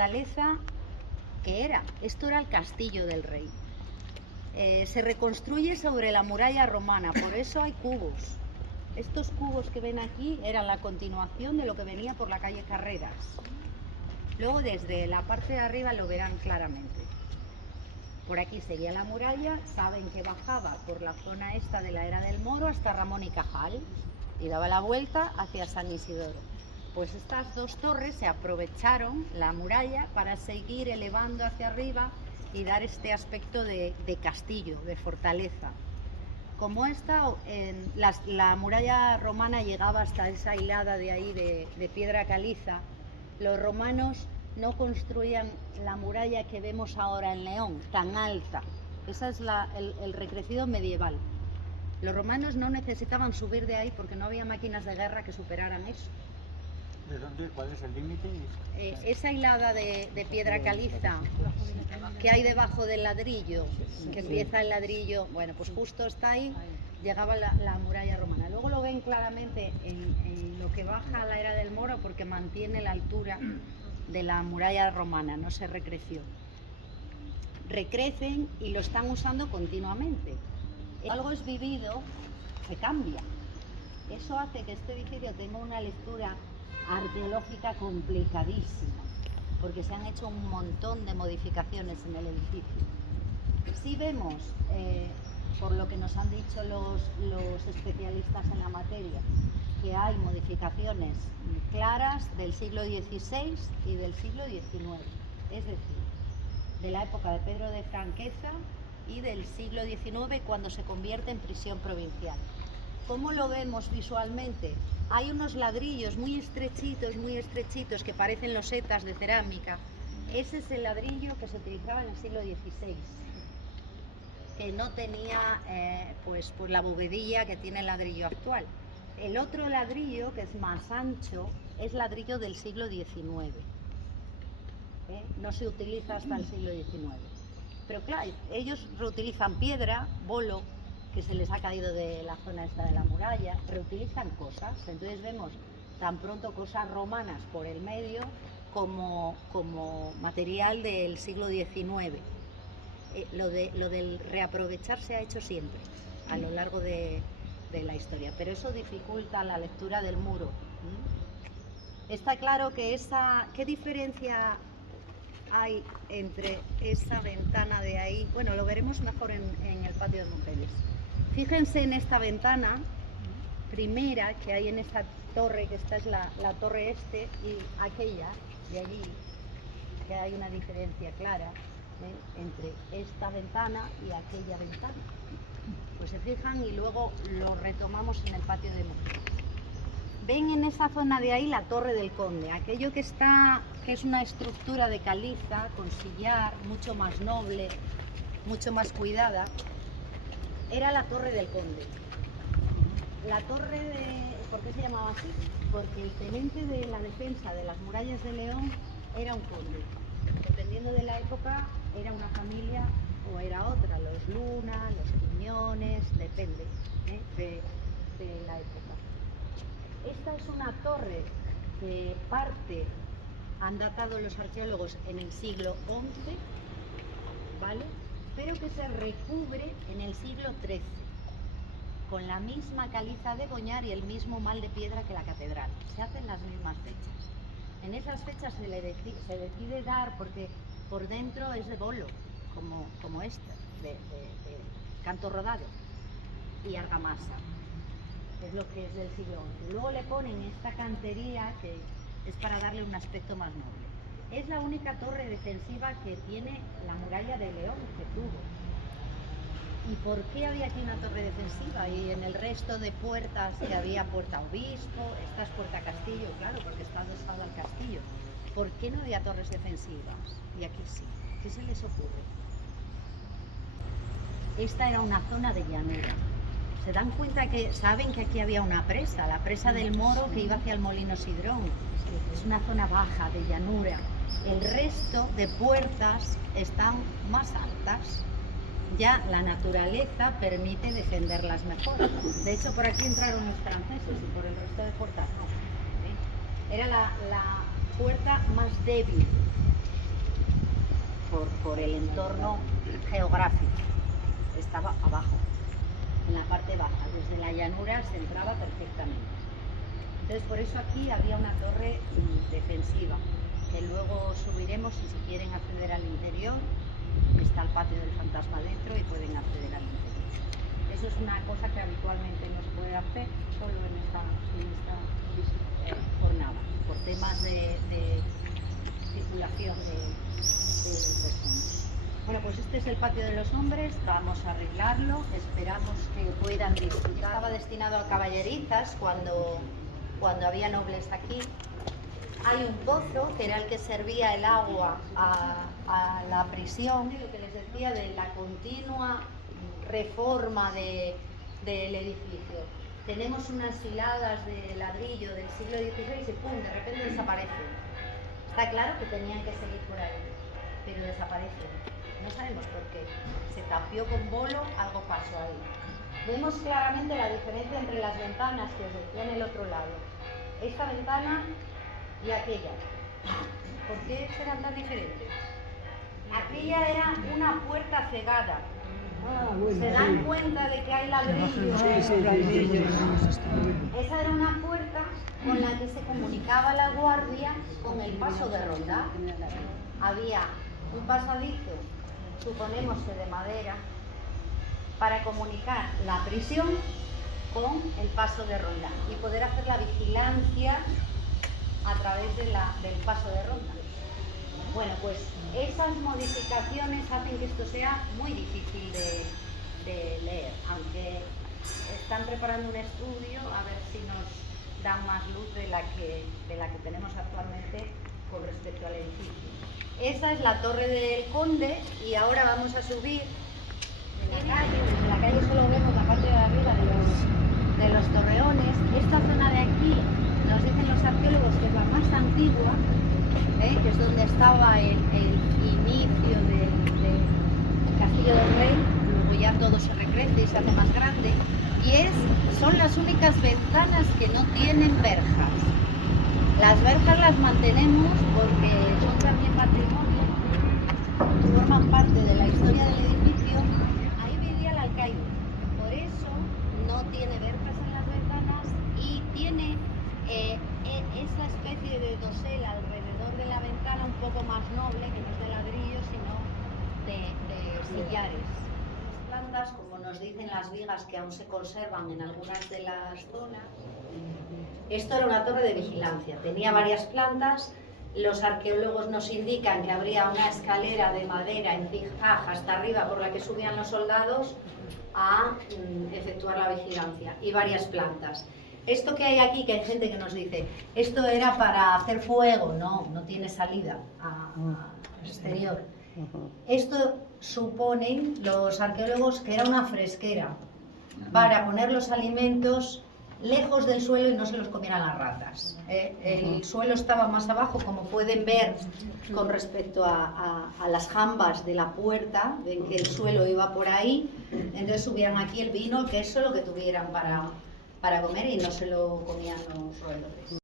fortaleza que era. Esto era el castillo del rey. Se reconstruye sobre la muralla romana, por eso hay cubos. Estos cubos que ven aquí eran la continuación de lo que venía por la calle Carreras. Luego desde la parte de arriba lo verán claramente. Por aquí seguía la muralla, saben que bajaba por la zona esta de la Era del Moro hasta Ramón y Cajal y daba la vuelta hacia San Isidoro. Pues estas dos torres se aprovecharon la muralla para seguir elevando hacia arriba y dar este aspecto de castillo, de fortaleza. Como esta, la muralla romana llegaba hasta esa hilada de ahí de piedra caliza, los romanos no construían la muralla que vemos ahora en León, tan alta. Ese es el recrecido medieval. Los romanos no necesitaban subir de ahí porque no había máquinas de guerra que superaran eso. ¿De dónde? ¿Cuál es el límite? Esa hilada de piedra caliza que hay debajo del ladrillo, que empieza el ladrillo, bueno, pues justo está ahí, llegaba la muralla romana. Luego lo ven claramente en lo que baja a la Era del Moro porque mantiene la altura de la muralla romana, no se recreció. Recrecen y lo están usando continuamente. Algo es vivido, se cambia. Eso hace que este edificio tenga una lectura arqueológica complicadísima, porque se han hecho un montón de modificaciones en el edificio. Si vemos, por lo que nos han dicho los especialistas en la materia, que hay modificaciones claras del siglo XVI y del siglo XIX, es decir, de la época de Pedro de Franqueza y del siglo XIX cuando se convierte en prisión provincial. ¿Cómo lo vemos visualmente? Hay unos ladrillos muy estrechitos que parecen losetas de cerámica. Ese es el ladrillo que se utilizaba en el siglo XVI, que no tenía pues la bovedilla que tiene el ladrillo actual. El otro ladrillo, que es más ancho, es ladrillo del siglo XIX. No se utiliza hasta el siglo XIX. Pero claro, ellos reutilizan piedra, bolo, que se les ha caído de la zona esta de la muralla, reutilizan cosas. Entonces vemos tan pronto cosas romanas por el medio como material del siglo XIX. Lo del reaprovechar se ha hecho siempre, a lo largo de la historia, pero eso dificulta la lectura del muro. Está claro que ¿qué diferencia hay entre esa ventana de ahí? Bueno, lo veremos mejor en el patio de Monteles. Fíjense en esta ventana primera que hay en esta torre, que esta es la torre este, y aquella de allí, que hay una diferencia clara entre esta ventana y aquella ventana. Pues se fijan y luego lo retomamos en el patio de Monteles. Ven en esa zona de ahí la Torre del Conde, aquello que es una estructura de caliza con sillar, mucho más noble, mucho más cuidada. Era la Torre del Conde. La torre ¿por qué se llamaba así? Porque el tenente de la defensa de las murallas de León era un conde. Dependiendo de la época, era una familia o era otra, los Luna, los Quiñones, depende de la época. Esta es una torre que han datado los arqueólogos en el siglo XI, ¿vale? Pero que se recubre en el siglo XIII, con la misma caliza de Boñar y el mismo mal de piedra que la catedral. Se hacen las mismas fechas. En esas fechas se decide dar, porque por dentro es de bolo, como esta, de canto rodado y argamasa, es lo que es del siglo XI. Luego le ponen esta cantería que es para darle un aspecto más noble. Es la única torre defensiva que tiene la muralla de León, que tuvo. ¿Y por qué había aquí una torre defensiva? Y en el resto de puertas, que había puerta obispo, esta es puerta castillo, claro, porque está adosado al castillo. ¿Por qué no había torres defensivas? Y aquí sí. ¿Qué se les ocurre? Esta era una zona de llanura. Se dan cuenta que saben que aquí había una presa, la presa del Moro, que iba hacia el Molino Sidrón. Es una zona baja de llanura. El resto de puertas están más altas. Ya la naturaleza permite defenderlas mejor. De hecho, por aquí entraron los franceses y por el resto de puertas no. Era la puerta más débil. por el entorno geográfico. Estaba abajo, en la parte baja, desde la llanura se entraba perfectamente. Entonces por eso aquí había una torre defensiva, que luego subiremos y si quieren acceder al interior, está el patio del fantasma dentro y pueden acceder al interior. Eso es una cosa que habitualmente no se puede hacer solo en esta jornada, por temas de circulación de personas. Bueno, pues este es el patio de los hombres, vamos a arreglarlo, esperamos que puedan disfrutar. Estaba destinado a caballerizas cuando había nobles aquí. Hay un pozo que era el que servía el agua a la prisión, lo que les decía de la continua reforma del edificio. Tenemos unas hiladas de ladrillo del siglo XVI y ¡pum!, de repente desaparecen. Está claro que tenían que seguir por ahí, pero desaparecen. No sabemos por qué. Se tapió con bolo, algo pasó ahí. Vemos claramente la diferencia entre las ventanas que os decía en el otro lado. Esta ventana y aquella. ¿Por qué serán tan diferentes? Aquella era una puerta cegada. ¿Se dan cuenta de que hay ladrillo? Esa era una puerta con la que se comunicaba la guardia con el paso de ronda. Había un pasadizo, suponemos que de madera, para comunicar la prisión con el paso de ronda y poder hacer la vigilancia a través del paso de ronda. Bueno, pues esas modificaciones hacen que esto sea muy difícil de leer, aunque están preparando un estudio a ver si nos dan más luz de la que tenemos actualmente con respecto al edificio. Esa es la Torre del Conde y ahora vamos a subir en la calle. Desde la calle solo vemos la parte de arriba de los torreones. Esta zona de aquí, nos dicen los arqueólogos que es la más antigua, que es donde estaba el inicio del Castillo del Rey. Luego ya todo se recrece y se hace más grande. Y son las únicas ventanas que no tienen verjas. Las verjas las mantenemos porque son también patrimonio, forman parte de la historia del edificio. Ahí vivía el alcaide, por eso no tiene verjas en las ventanas y tiene esa especie de dosel alrededor de la ventana un poco más noble, que no es de ladrillo sino de sillares. Plantas, como nos dicen las vigas que aún se conservan en algunas de las zonas. Esto era una torre de vigilancia, tenía varias plantas. Los arqueólogos nos indican que habría una escalera de madera en zigzag hasta arriba por la que subían los soldados a efectuar la vigilancia, y varias plantas. Esto que hay aquí, que hay gente que nos dice, esto era para hacer fuego, no tiene salida al exterior. Esto suponen los arqueólogos que era una fresquera para poner los alimentos lejos del suelo y no se los comieran las ratas. El suelo estaba más abajo, como pueden ver con respecto a las jambas de la puerta, ven que el suelo iba por ahí, entonces subían aquí el vino, el queso, lo que tuvieran para comer y no se lo comían los roedores.